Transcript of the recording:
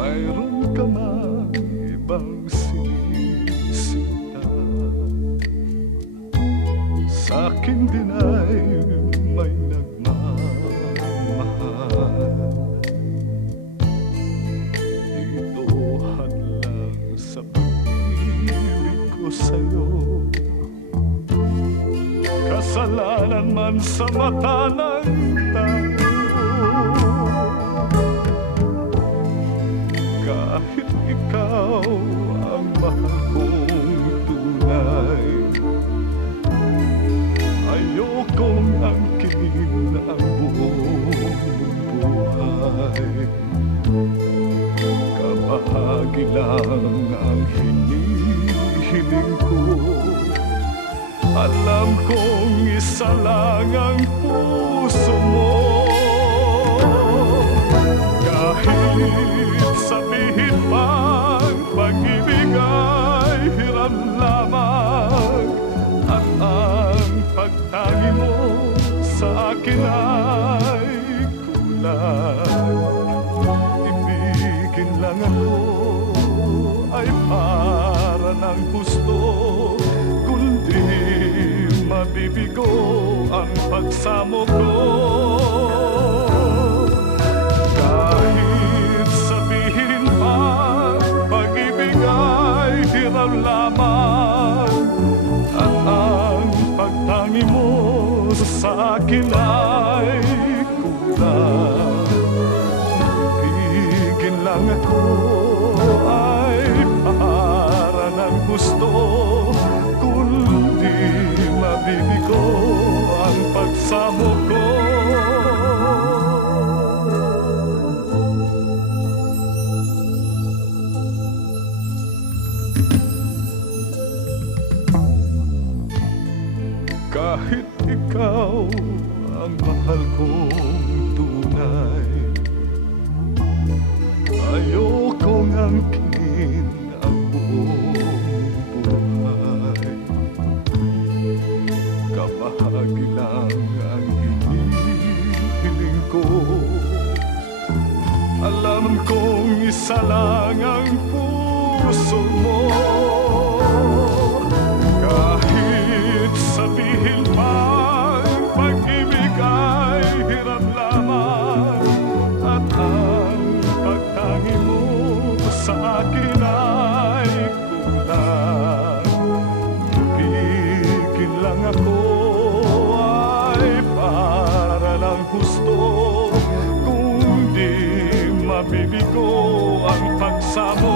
Mayroon ka mang ibang sinisita, sa'kin din ay may nagmamahal. Dito hadlang sa pag-ibig ko sa'yo, kasalanan man sa mata ng tao. Kahit ikaw ang mahal kong tunay, ayokong angkin ang buong buhay. Kabahagi lang ang hinihiling ko, alam kong isa lang ang puso mo. Kahit sabihin pang pag-ibig ay hiram lamang, at ang pagtangi mo sa akin ay kulang. Ibigin lang ako ay para ng gusto, kundi mabibigo ang pagsamo ko. Kahit sabihin pa pag-ibig ay hiram lamang, at ang pagtangi mo sa akin ay kulang. Ibigin lang ako ay para ng gusto, kundi mabibigo ang pagsamo ko. Kahit ikaw ang mahal kong tunay, ayokong angkin ang buong buhay. Kabahagi lang ang hinihiling ko, alam kong isa lang ang puso mo. Kahit sabihin pang pag-ibig ay hiram lamang, at ang pagtangi mo sa akin ay kulang. Ibigin lang ako ay para lang gusto, kundi mabibigo ang pagsamo